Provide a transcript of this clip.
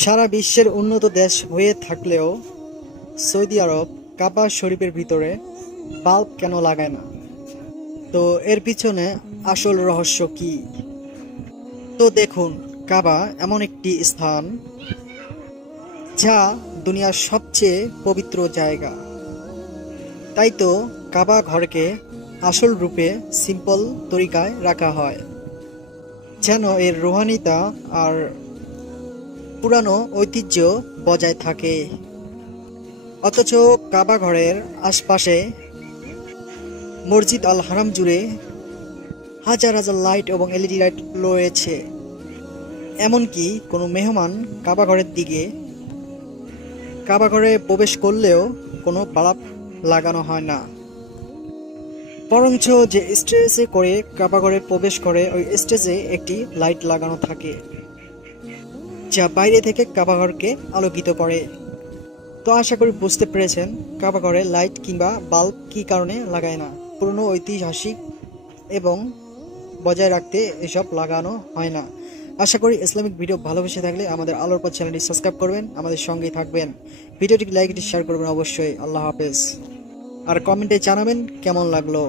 সারা বিশ্বের উন্নত দেশ হয়ে থাকলেও সৌদি আরব কাবা শরীফের ভিতরে বাল্ব কেন লাগায় না? তো এর পিছনে আসল রহস্য কি? তো দেখুন, কাবা এমন একটি স্থান যা দুনিয়ার সবচেয়ে পবিত্র জায়গা। তাই তো কাবা ঘরকে আসল রূপে সিম্পল তরিকায় রাখা হয়, যেন এর রুহানিতা আর পুরানো ঐতিহ্য বজায় থাকে। অথচ কাবা ঘরের আশপাশে মসজিদ আল হারাম জুড়ে হাজার হাজার লাইট এবং এলইডি লাইট রয়েছে। এমনকি কোনো মেহমান কাবা ঘরে প্রবেশ করলেও কোনো বাল্ব লাগানো হয় না, বরঞ্চ যে স্টেজে করে কাবা ঘরে প্রবেশ করে ওই স্টেজে একটি লাইট লাগানো থাকে, যা বাইরে থেকে কাবা ঘরকে আলোকিত করে। তো আশা করি বুঝতে পেরেছেন কাবা ঘরে লাইট কিংবা বাল্ব কী কারণে লাগায় না। পুরনো ঐতিহাসিক এবং বজায় রাখতে এসব লাগানো হয় না। আশা করি ইসলামিক ভিডিও ভালোবেসে থাকলে আমাদের আলোর পথ চ্যানেলটি সাবস্ক্রাইব করবেন, আমাদের সঙ্গেই থাকবেন। ভিডিওটিকে লাইক শেয়ার করবেন অবশ্যই। আল্লাহ হাফেজ। আর কমেন্টে জানাবেন কেমন লাগলো।